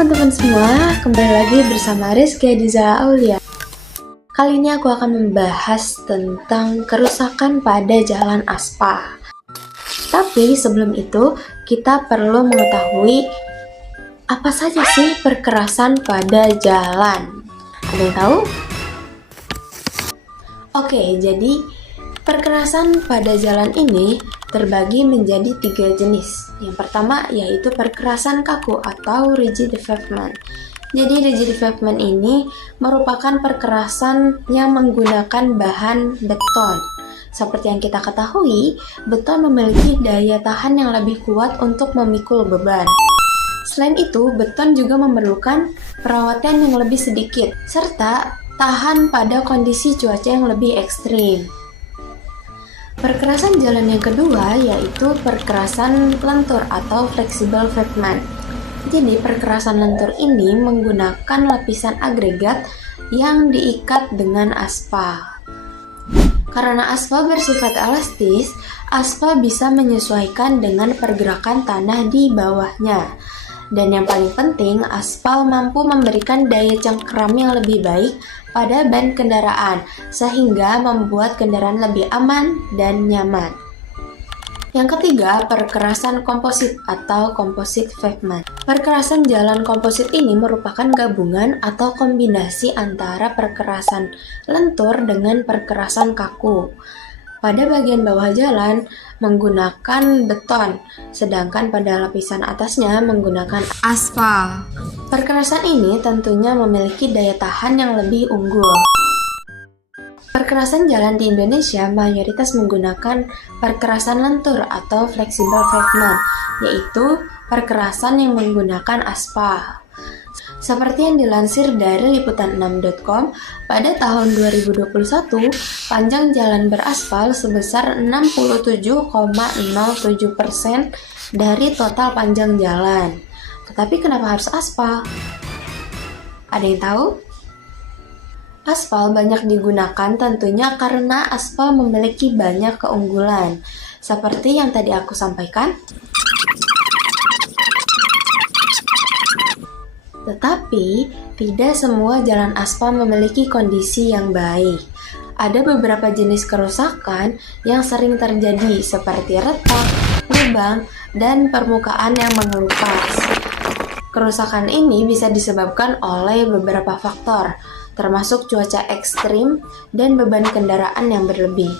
teman-teman semua, kembali lagi bersama Rizky Diza Aulia. Kali ini aku akan membahas tentang kerusakan pada jalan aspal. Tapi sebelum itu, kita perlu mengetahui apa saja sih perkerasan pada jalan. Ada yang tahu? Oke, jadi perkerasan pada jalan ini terbagi menjadi 3 jenis. Yang pertama yaitu perkerasan kaku atau rigid pavement. Jadi rigid pavement ini merupakan perkerasan yang menggunakan bahan beton. Seperti yang kita ketahui, beton memiliki daya tahan yang lebih kuat untuk memikul beban. Selain itu, beton juga memerlukan perawatan yang lebih sedikit, serta tahan pada kondisi cuaca yang lebih ekstrim. Perkerasan jalan yang kedua yaitu perkerasan lentur atau flexible pavement. Jadi perkerasan lentur ini menggunakan lapisan agregat yang diikat dengan aspal. Karena aspal bersifat elastis, aspal bisa menyesuaikan dengan pergerakan tanah di bawahnya. Dan yang paling penting, aspal mampu memberikan daya cengkram yang lebih baik pada ban kendaraan, sehingga membuat kendaraan lebih aman dan nyaman. Yang ketiga, perkerasan komposit atau composite pavement. Perkerasan jalan komposit ini merupakan gabungan atau kombinasi antara perkerasan lentur dengan perkerasan kaku. Pada bagian bawah jalan menggunakan beton, sedangkan pada lapisan atasnya menggunakan aspal. Perkerasan ini tentunya memiliki daya tahan yang lebih unggul. Perkerasan jalan di Indonesia mayoritas menggunakan perkerasan lentur atau flexible pavement, yaitu perkerasan yang menggunakan aspal. Seperti yang dilansir dari liputan6.com, pada tahun 2021, panjang jalan beraspal sebesar 67,07% dari total panjang jalan. Tetapi kenapa harus aspal? Ada yang tahu? Aspal banyak digunakan tentunya karena aspal memiliki banyak keunggulan. Seperti yang tadi aku sampaikan, tetapi, tidak semua jalan aspal memiliki kondisi yang baik. Ada beberapa jenis kerusakan yang sering terjadi seperti retak, lubang, dan permukaan yang mengelupas. Kerusakan ini bisa disebabkan oleh beberapa faktor, termasuk cuaca ekstrim dan beban kendaraan yang berlebih.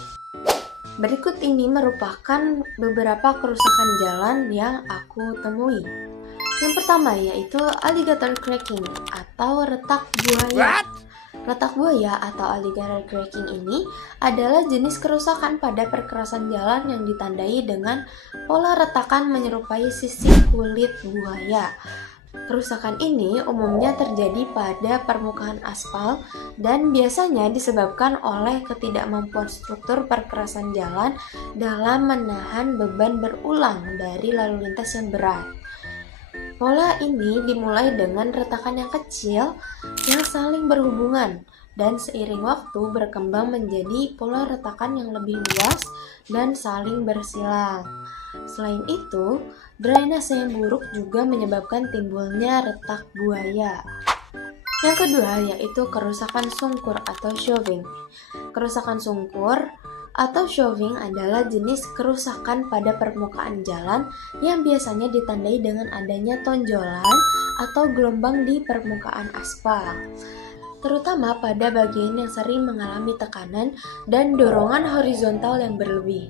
Berikut ini merupakan beberapa kerusakan jalan yang aku temui. Yang pertama yaitu alligator cracking atau retak buaya. Retak buaya atau alligator cracking ini adalah jenis kerusakan pada perkerasan jalan yang ditandai dengan pola retakan menyerupai sisik kulit buaya. Kerusakan ini umumnya terjadi pada permukaan aspal dan biasanya disebabkan oleh ketidakmampuan struktur perkerasan jalan dalam menahan beban berulang dari lalu lintas yang berat. Pola ini dimulai dengan retakan yang kecil yang saling berhubungan dan seiring waktu berkembang menjadi pola retakan yang lebih luas dan saling bersilang. Selain itu, drainase yang buruk juga menyebabkan timbulnya retak buaya. Yang kedua yaitu kerusakan sungkur atau shoving. Kerusakan sungkur atau shoving adalah jenis kerusakan pada permukaan jalan yang biasanya ditandai dengan adanya tonjolan atau gelombang di permukaan aspal, terutama pada bagian yang sering mengalami tekanan dan dorongan horizontal yang berlebih.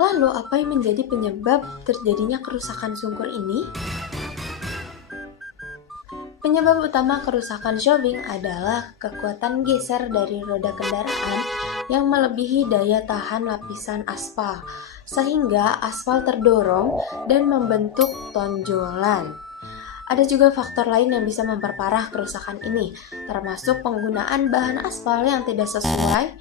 Lalu, apa yang menjadi penyebab terjadinya kerusakan sungkur ini? Penyebab utama kerusakan shoving adalah kekuatan geser dari roda kendaraan yang melebihi daya tahan lapisan aspal, sehingga aspal terdorong dan membentuk tonjolan. Ada juga faktor lain yang bisa memperparah kerusakan ini, termasuk penggunaan bahan aspal yang tidak sesuai,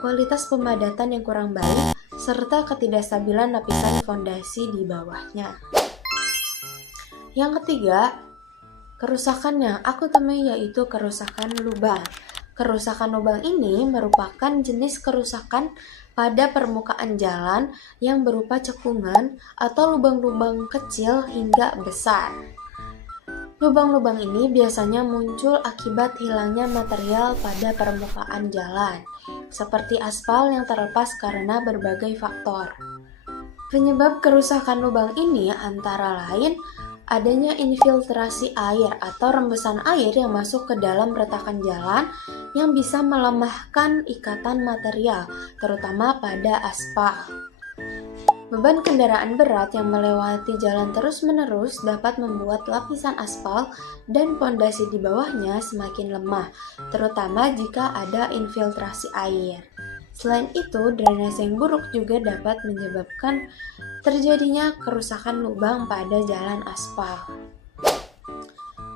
kualitas pemadatan yang kurang baik, serta ketidakstabilan lapisan fondasi di bawahnya. Yang ketiga, kerusakan yang aku temui yaitu kerusakan lubang. Kerusakan lubang ini merupakan jenis kerusakan pada permukaan jalan yang berupa cekungan atau lubang-lubang kecil hingga besar. Lubang-lubang ini biasanya muncul akibat hilangnya material pada permukaan jalan, seperti aspal yang terlepas karena berbagai faktor. Penyebab kerusakan lubang ini antara lain adanya infiltrasi air atau rembesan air yang masuk ke dalam retakan jalan yang bisa melemahkan ikatan material, terutama pada aspal. Beban kendaraan berat yang melewati jalan terus-menerus dapat membuat lapisan aspal dan pondasi di bawahnya semakin lemah, terutama jika ada infiltrasi air. Selain itu, drainase yang buruk juga dapat menyebabkan terjadinya kerusakan lubang pada jalan aspal.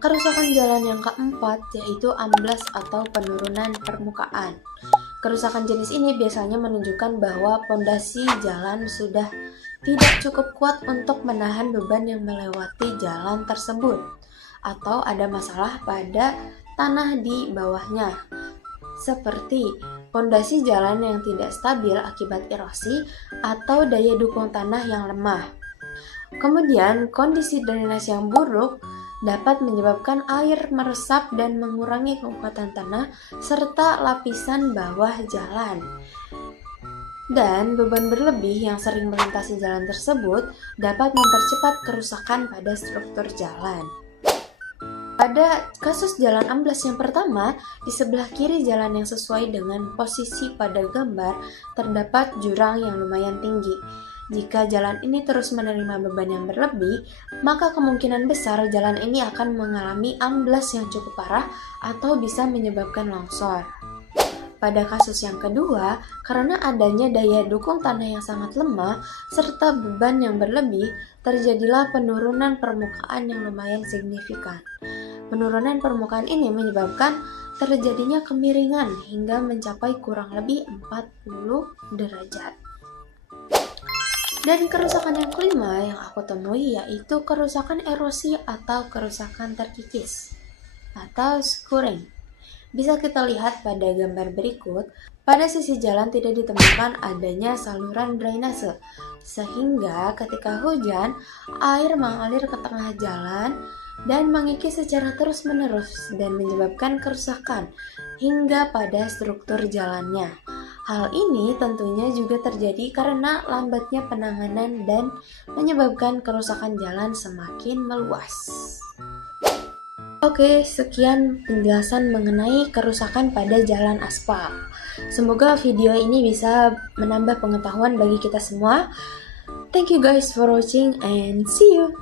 Kerusakan jalan yang keempat yaitu amblas atau penurunan permukaan. Kerusakan jenis ini biasanya menunjukkan bahwa pondasi jalan sudah tidak cukup kuat untuk menahan beban yang melewati jalan tersebut, atau ada masalah pada tanah di bawahnya, seperti pondasi jalan yang tidak stabil akibat erosi atau daya dukung tanah yang lemah. Kemudian, kondisi drainase yang buruk dapat menyebabkan air meresap dan mengurangi kekuatan tanah serta lapisan bawah jalan. Dan beban berlebih yang sering melintasi jalan tersebut dapat mempercepat kerusakan pada struktur jalan. Pada kasus jalan amblas yang pertama, di sebelah kiri jalan yang sesuai dengan posisi pada gambar, terdapat jurang yang lumayan tinggi. Jika jalan ini terus menerima beban yang berlebih, maka kemungkinan besar jalan ini akan mengalami amblas yang cukup parah atau bisa menyebabkan longsor. Pada kasus yang kedua, karena adanya daya dukung tanah yang sangat lemah serta beban yang berlebih, terjadilah penurunan permukaan yang lumayan signifikan. Penurunan permukaan ini menyebabkan terjadinya kemiringan hingga mencapai kurang lebih 40 derajat. Dan kerusakan yang kelima yang aku temui yaitu kerusakan erosi atau kerusakan terkikis atau scoring. Bisa kita lihat pada gambar berikut, pada sisi jalan tidak ditemukan adanya saluran drainase, sehingga ketika hujan, air mengalir ke tengah jalan dan mengikis secara terus-menerus dan menyebabkan kerusakan hingga pada struktur jalannya. Hal ini tentunya juga terjadi karena lambatnya penanganan dan menyebabkan kerusakan jalan semakin meluas. Oke, sekian penjelasan mengenai kerusakan pada jalan aspal. Semoga video ini bisa menambah pengetahuan bagi kita semua. Thank you guys for watching and see you!